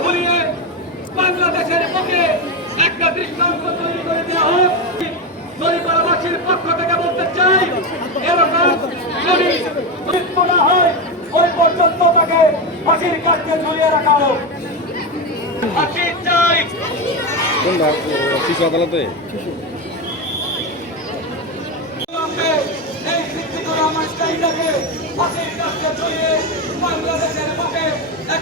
ঝুলিয়ে বাংলাদেশের পক্ষে একটা দৃষ্টান্ত তৈরি করে দেওয়া হোক। দরিপাড়াবাসীর পক্ষ থেকে বলতে চাই, এরকম যদি না হয়, ওই পর্যন্ত তাকে ফাঁসির কাজকে ঝুলিয়ে রাখা হোক। ফাঁসি চাই। শিশু আদালতে অবিলম্বে এই শিক্ষিত রহমান চাহিদাকে ফাঁসির কাজকে ঝুলিয়ে বাংলাদেশের পক্ষে একটা দৃষ্টান্তমূলক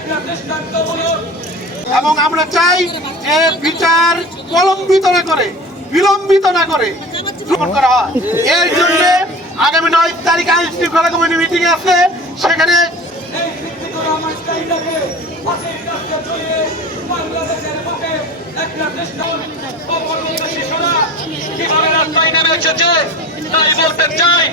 এবং আমরা চাই যে বিচার প্রলম্বিত না করে, বিলম্বিত না করে করা হয়। এর জন্য আগামী নয় তারিখ আইন শৃঙ্খলা কমিটি মিটিং আছে, সেখানে চাই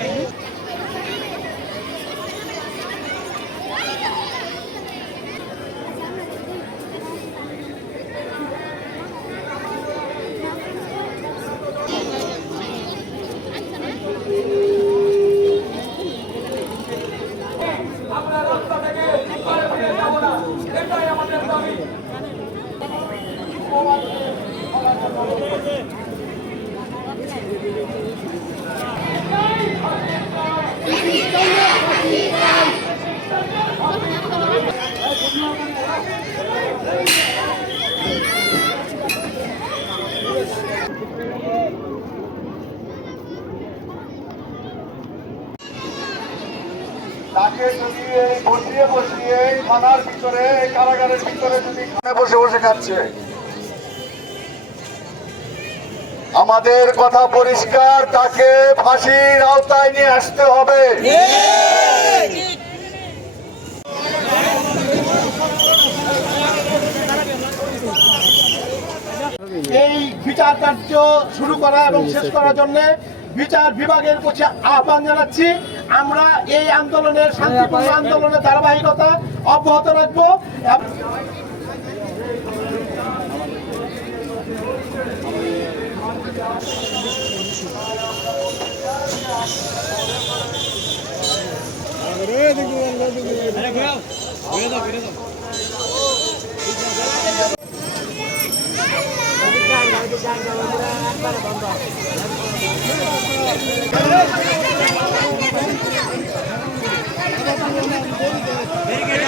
আমরা রাস্তা থেকে ঘরে ফিরে যাব না এটাই আমাদের দাবি তাকে যদি এই বসিয়ে বসিয়ে থানার ভিতরে কারাগারের ভিতরে যদি খানে বসে বসে খাচ্ছে আমাদের কথা পরিষ্কার, তাকে ফাঁসির আওতায় নিয়ে আসতে হবে। এই বিচার কার্য শুরু করা এবং শেষ করার জন্য বিচার বিভাগের কাছে আহ্বান জানাচ্ছি। আমরা এই আন্দোলনের শান্তিপূর্ণ আন্দোলনের ধারাবাহিকতা অব্যাহত রাখব। Beri geri